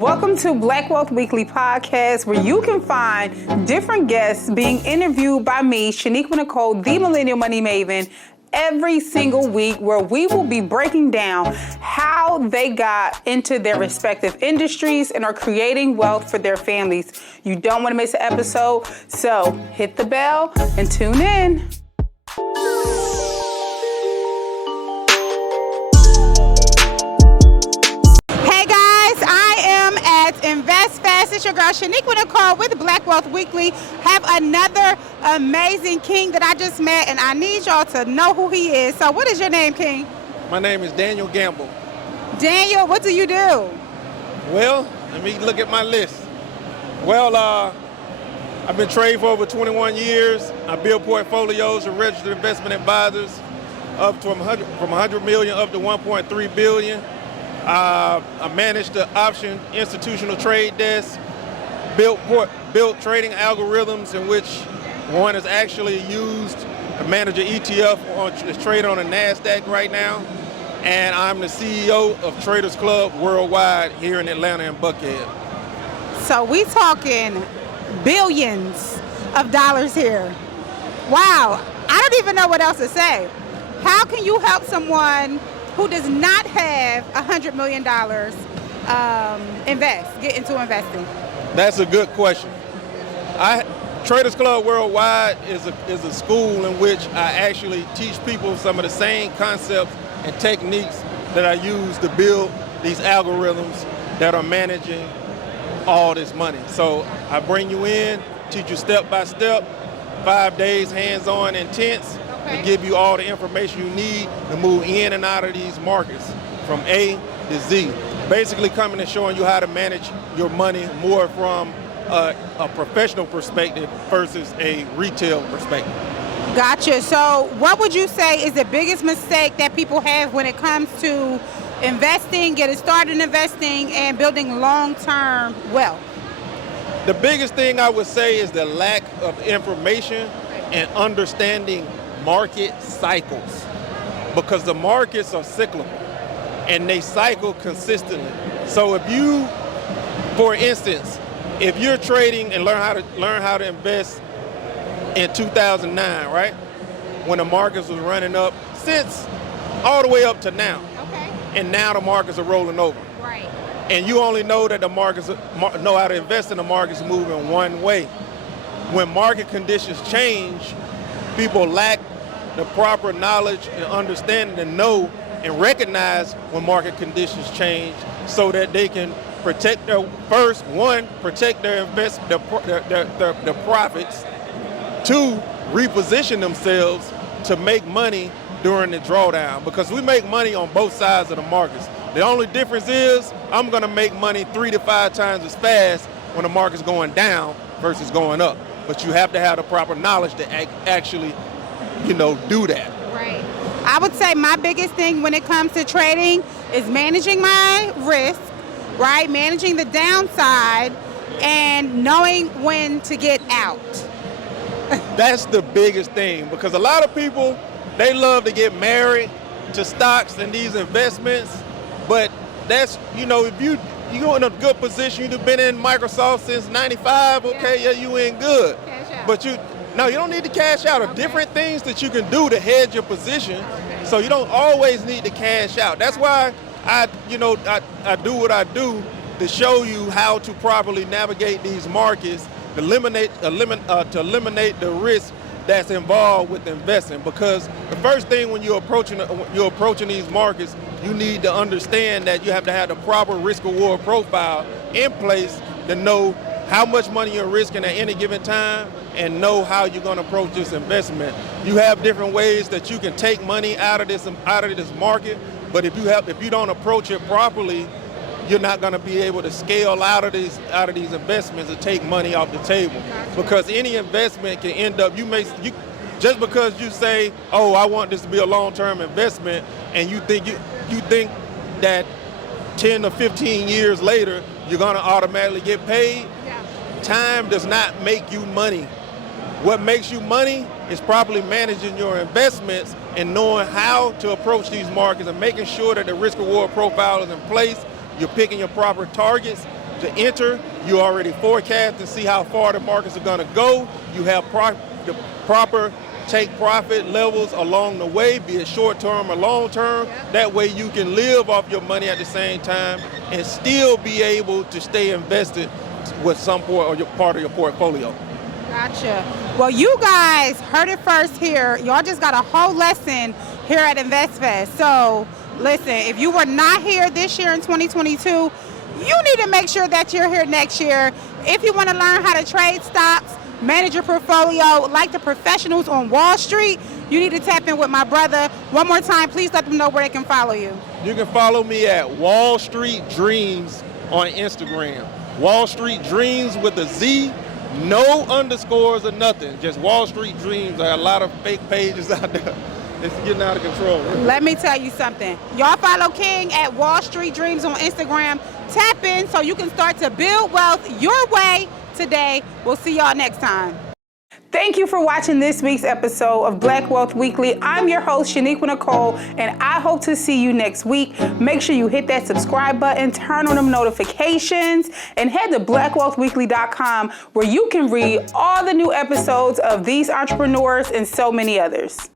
Welcome to Black Wealth Weekly podcast, where you can find different guests being interviewed by me, Shaniqua Nicole, the Millennial Money Maven, every single week, where we will be breaking down how they got into their respective industries and are creating wealth for their families. You don't want to miss an episode, so hit the bell and tune in. Investfest. It's your girl Shaniqua Nicole with Black Wealth Weekly. Have another amazing king that I just met, and I need y'all to know who he is. So what is your name, King? My name is Daniel Gamble. Daniel, what do you do? Well, let me look at my list. Well, I've been trading for over 21 years. I build portfolios of registered investment advisors up to from 100 million up to 1.3 billion. I managed the option institutional trade desk, built trading algorithms in which one is actually used to manage an ETF that's traded on the NASDAQ right now. And I'm the CEO of Traders Club Worldwide here in Atlanta and Buckhead. So we talking billions of dollars here. Wow, I don't even know what else to say. How can you help someone who does not have $100 million get into investing? That's a good question. Traders Club Worldwide is a school in which I actually teach people some of the same concepts and techniques that I use to build these algorithms that are managing all this money. So I bring you in, teach you step by step, 5 days hands-on intense, to give you all the information you need to move in and out of these markets from A to Z. Basically coming and showing you how to manage your money more from a professional perspective versus a retail perspective. Gotcha. So what would you say is the biggest mistake that people have when it comes to investing, getting started in investing, and building long-term wealth? The biggest thing I would say is the lack of information and understanding market cycles, because the markets are cyclical and they cycle consistently. So if you, for instance, if you're trading and learn how to invest in 2009, right, when the markets was running up, since all the way up to now, and now the markets are rolling over, right? And you only know that the markets know how to invest in the markets moving one way. When market conditions change, people lack the proper knowledge and understanding to know and recognize when market conditions change, so that they can protect their their profits, to reposition themselves to make money during the drawdown. Because we make money on both sides of the markets. The only difference is I'm going to make money 3 to 5 times as fast when the market's going down versus going up. But you have to have the proper knowledge to actually, do that. Right. I would say my biggest thing when it comes to trading is managing my risk, right? Managing the downside and knowing when to get out. That's the biggest thing, because a lot of people, they love to get married to stocks and these investments, but that's, if you're in a good position, you've been in Microsoft since 95, okay, yeah, you in good. But you don't need to cash out. Or different things that you can do to hedge your position, so you don't always need to cash out. That's why I do what I do, to show you how to properly navigate these markets, to eliminate the risk that's involved with investing. Because the first thing when you're approaching these markets, you need to understand that you have to have the proper risk-reward profile in place to know how much money you're risking at any given time, and know how you're going to approach this investment. You have different ways that you can take money out of this market, but if you don't approach it properly, you're not going to be able to scale out of these investments and take money off the table. Because any investment can end up, just because you say, oh, I want this to be a long-term investment, and you think that 10 or 15 years later you're going to automatically get paid. Time does not make you money. What makes you money is properly managing your investments and knowing how to approach these markets and making sure that the risk-reward profile is in place. You're picking your proper targets, to enter. You already forecast and see how far the markets are going to go. You have the proper take profit levels along the way, be it short term or long term. That way you can live off your money at the same time and still be able to stay invested with some part of your portfolio. Gotcha. Well, you guys heard it first here. Y'all just got a whole lesson here at Investfest. So listen, if you were not here this year in 2022, you need to make sure that you're here next year. If you want to learn how to trade stocks, manage your portfolio like the professionals on Wall Street, you need to tap in with my brother. One more time, please let them know where they can follow you. You can follow me at Wall Street Dreamz on Instagram. Wall Street Dreamz with a Z, no underscores or nothing, just Wall Street Dreamz. There are a lot of fake pages out there. It's getting out of control. Let me tell you something. Y'all follow King at Wall Street Dreamz on Instagram. Tap in so you can start to build wealth your way today. We'll see y'all next time. Thank you for watching this week's episode of Black Wealth Weekly. I'm your host, Shaniqua Nicole, and I hope to see you next week. Make sure you hit that subscribe button, turn on them notifications, and head to blackwealthweekly.com where you can read all the new episodes of these entrepreneurs and so many others.